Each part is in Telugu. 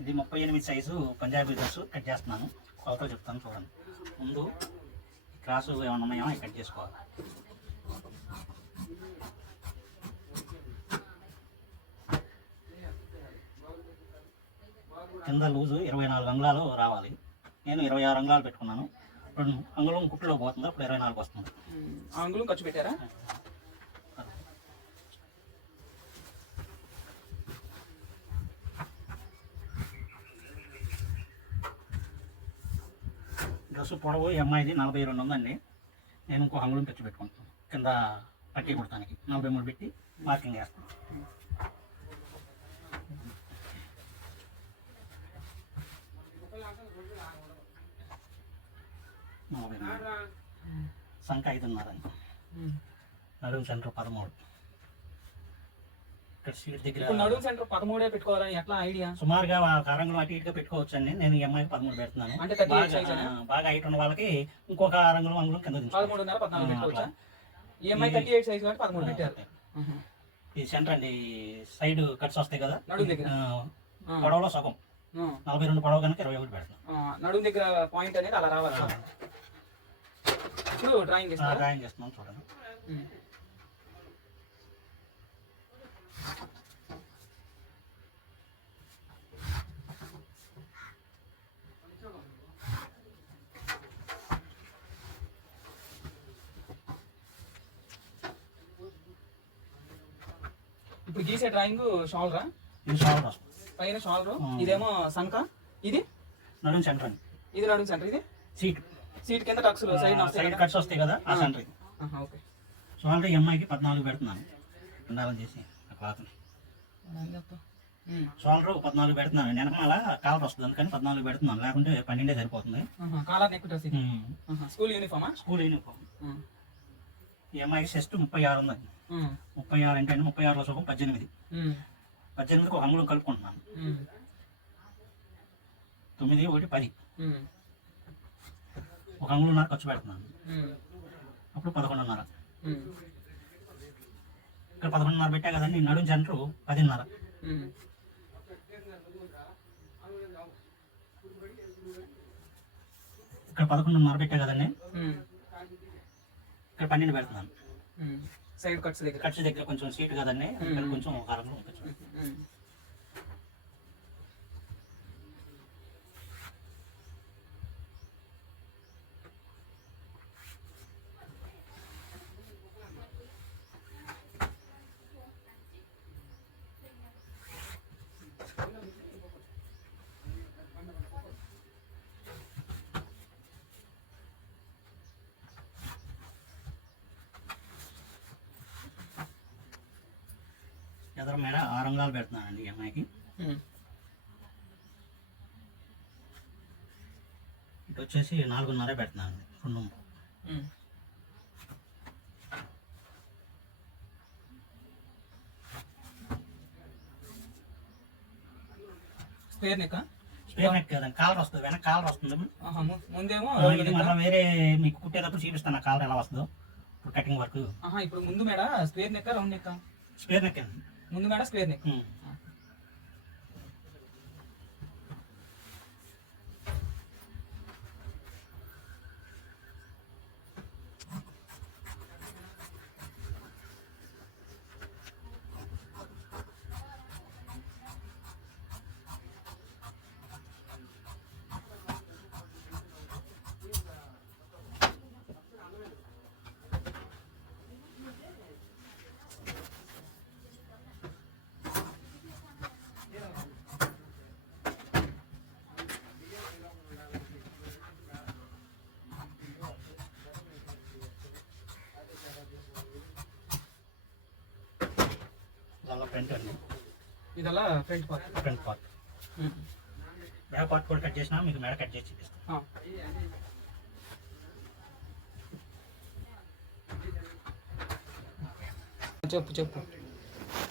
ఇది ముప్పై ఎనిమిది సైజు పంజాబీ డ్రెస్ కట్ చేస్తున్నాను. కొలతలు చెప్తాను చూడండి. ముందు క్రాసు ఏమైనా ఉన్నాయో అవి కట్ చేసుకోవాలి. కింద లూజు ఇరవై నాలుగు అంగుళాలు రావాలి. నేను ఇరవై ఆరు అంగుళాలు పెట్టుకున్నాను. రెండు అంగుళం కుట్టులో పోతుంది అప్పుడు ఇరవై నాలుగు వస్తుంది. అంగుళం ఖర్చు పెట్టారా? డ్రెస్ పొడవు ఈ అమ్మాయిది నలభై రెండు ఉందండి. నేను ఇంకో అంగుళం తెచ్చి పెట్టుకుంటాను. కింద పట్టి కుడతానికి. నలభై మూడు పెట్టి మార్కింగ్ వేస్తాను నలభై మూడు సంఖ ఐదున్నర. నడుము సెంటర్ పదమూడు. ఇక్కడ సీట్ ఇప్పుడు దగ్గర నడుము సెంటర్ పదమూడే పెట్టుకోవాలని ఎట్లా ఐడియా సుమారుగా ఒక రంగులు అటు ఇటుగా పెట్టుకోవచ్చు అండి నేను ఈ అమ్మాయికి పదమూడు పెడుతున్నాను అంటే 38 బాగా size ఏనా? ఆ, బాగా హైట్ ఉన్న వాళ్ళకి ఇంకొక రంగులు అంగుళం కింద దించుకోవచ్చు. పదమూడున్నర పద్నాలుగు పెట్టుకోవచ్చా. ఈఎంఐ థర్టీ ఎయిట్ సైజ్ కాబట్టి పదమూడు పెట్టారు. ఈ సెంటర్ అండి సైడ్ కట్స్ వస్తాయి కదా నడుము దగ్గర. ఆ. పొడవులో సగం. నలభై రెండు పొడవు కనుక ఇరవై ఒకటి పెడతాను ఆ, నడుము దగ్గర పాయింట్ అనేది అలా రావాలి ఇప్పుడు డ్రాయింగ్ ఆ, ఇస్తారా డ్రాయింగ్ చేస్తున్నాను చూడండి. ఇప్పుడు గీసే డ్రాయింగ్ షాల్రా ఇది వస్తుంది పైన షాల్డర్ ఆ. ఇదేమో సంక ఇది? నడుము సెంటర్ అండి ఇది నడుము సెంటర్. ఇది? సీట్. సీట్ కింద టక్స్ సైడ్ సైడ్ కట్స్ వస్తాయి కదా ఆ సెంటర్. ఇది ఓకే. ఈ అమ్మాయికి పద్నాలుగు పెడుతున్నాను. ఉండాలని చేసి. క్లాత్ని షోల్డర్ పద్నాలుగు పెడుతున్నాను. వెనకమాల కాలర్ వస్తుంది అందుకని పద్నాలుగు పెడుతున్నాను. లేకుంటే పన్నెండే సరిపోతుంది. Collar neck dress school యూనిఫామా? School uniform. ఈ అమ్మాయికి చెస్ట్ ముప్పై ఆరు ఉందండి ముప్పై ఆరు అంటే ముప్పై ఆరులో సగం పద్దెనిమిది. పద్దెనిమిదికి ఒక అంగుళం కలుపుకుంటున్నాను. తొమ్మిది ఒకటి పది. ఒక అంగుళన్నర ఖర్చు పెడుతున్నాను. అప్పుడు పదకొండున్నర. ఇక్కడ పదకొండున్నర పెట్టా కదండి. నడుం సెంటర్ పదిన్నర. ఇక్కడ పదకొండున్నర పెట్టా కదండి. ఇక్కడ పన్నెండు పెడుతున్నాను. సైడ్ కట్స్ దగ్గర. ఖర్చు దగ్గర కొంచెం సీట్ కదండి. కొంచెం ఒక ఎదర మేడ ఆరు అంగాలు పెడుతున్నానండి ఈ అమ్మాయికి. ఇటు వచ్చేసి నాలుగున్నర పెడుతున్నాను రెండు. స్పేర్ నెక్ స్పేర్ నెక్ కదండి కాలర్ వస్తుంది వెనక కాలర్ వస్తుంది. ముందేమో ఇది మళ్ళీ వేరే మీకు కుట్టేటప్పుడు చూపిస్తాను కాలర్ ఎలా వస్తుందో. ఇప్పుడు కటింగ్ వర్క్. ఆహా, ఇప్పుడు ముందు మేడ square neck round neck spare neck అండి ముందు మేడ స్క్వేర్ నెక్ ఉమ్. ఇదల్లా ఫ్రంట్ అండి. ఇదల్లా front part? Front part. Back part కూడా కట్ చేసినా మీకు మేడ కట్ చేసి చూపిస్తాను చెప్పు చెప్పు.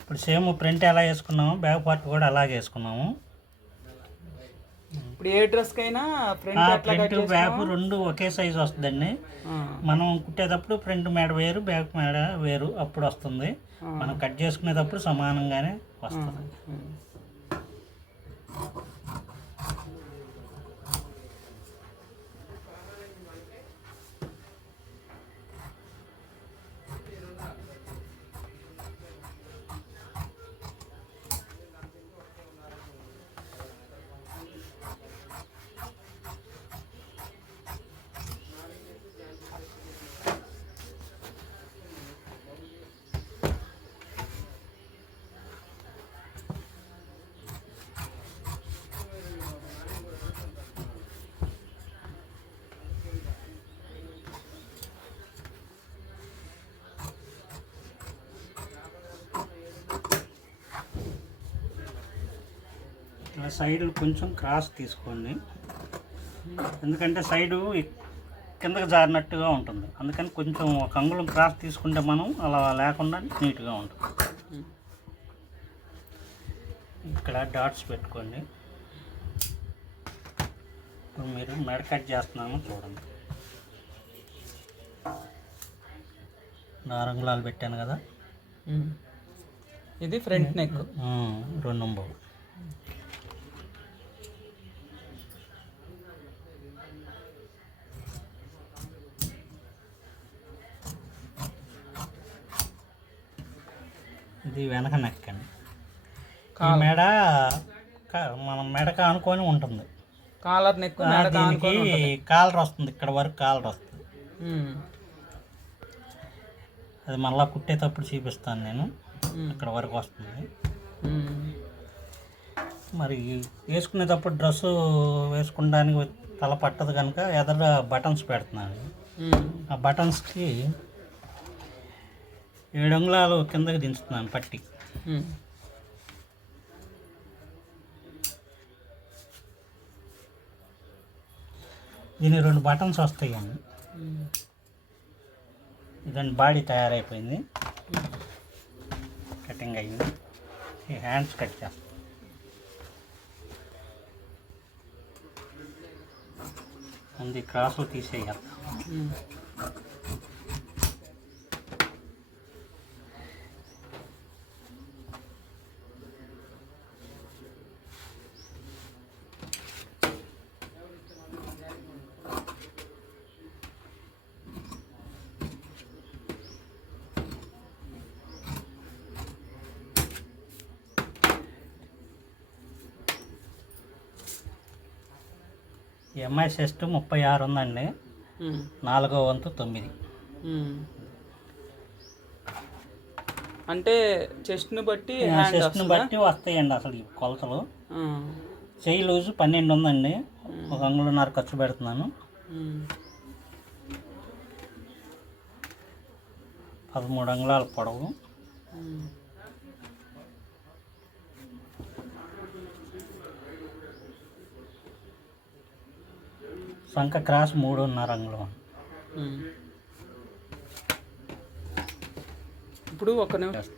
ఇప్పుడు సేమ్ ప్రింట్ ఎలా వేసుకున్నాము బ్యాక్ పార్ట్ కూడా అలాగే వేసుకున్నాము. ఇప్పుడు ఏ డ్రెస్ కైనా ఫ్రంట్ బ్యాక్ రెండు ఒకే సైజ్ వస్తుందండి. మనం కుట్టేటప్పుడు ఫ్రంట్ మేడ వేరు బ్యాక్ మేడ వేరు అప్పుడు వస్తుంది. మనం కట్ చేసుకునేటప్పుడు సమానంగానే వస్తుంది. సైడ్లు కొంచెం క్రాస్ తీసుకోండి. ఎందుకంటే సైడు కిందకి జారినట్టుగా ఉంటుంది. అందుకని కొంచెం ఒక అంగుళం క్రాస్ తీసుకుంటే మనం అలా లేకుండా నీట్గా ఉంటుంది. ఇక్కడ డాట్స్ పెట్టుకోండి. ఇప్పుడు మీరు మెడ కట్ చేస్తున్నాను చూడండి. నారంగుళాలు పెట్టాను కదా. ఇది ఫ్రంట్ నెక్. రెండు ఇది వెనక నెక్ అండి ఈ మెడ మన మెడక అనుకొని ఉంటుంది. కాలర్ నెక్ దీనికి కాలర్ వస్తుంది ఇక్కడ వరకు కాలర్ వస్తుంది. అది మళ్ళా కుట్టేటప్పుడు చూపిస్తాను నేను. ఇక్కడ వరకు వస్తుంది. మరి వేసుకునేటప్పుడు డ్రెస్సు వేసుకుంటానికి తల పట్టదు కనుక ఎదర బటన్స్ పెడుతున్నాను. ఆ బటన్స్కి ఏడు అంగుళాలు కిందకి దించుతున్నాను పట్టి. దీనికి రెండు బటన్స్ వస్తాయండి ఇదండి బాడీ తయారైపోయింది. కటింగ్ అయింది. ఈ హ్యాండ్స్ కట్ చేస్తాం. ముందు క్రాసులు తీసేయాలి. ఎంఐ చెస్ట్ ముప్పై ఆరు ఉందండి. నాలుగో వంతు తొమ్మిది. అంటే చెస్ట్ని బట్టి చెస్ట్ని బట్టి వస్తాయండి అసలు ఈ కొలతలు. చెయ్యి లూజు పన్నెండు ఉందండి. ఒక అంగుళన్నర ఖర్చు పెడుతున్నాను. పదమూడు అంగుళాల పొడవు. సంఖ క్రాస్ మూడున్నర అంగుళం ఇప్పుడు ఒక నిమిషం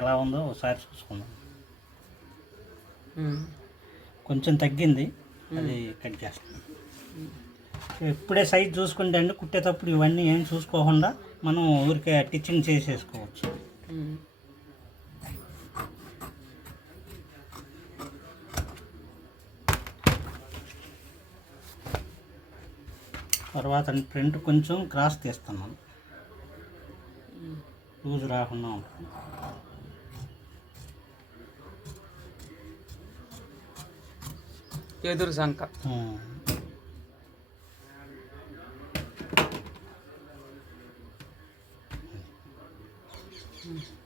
ఎలా ఉందో ఒకసారి చూసుకుందాం. కొంచెం తగ్గింది అది కట్ చేస్తాం. ఇప్పుడే సైజ్ చూసుకుంటే అండి కుట్టేటప్పుడు ఇవన్నీ ఏం చూసుకోకుండా మనం ఊరికే టిచ్చింగ్ చేసేసుకోవచ్చు. తర్వాత ప్రింట్ కొంచెం క్రాస్ తీస్తున్నాను. లూజ్ రాకుండా ఉంటుంది. ఎదురు సంక Mm-hmm.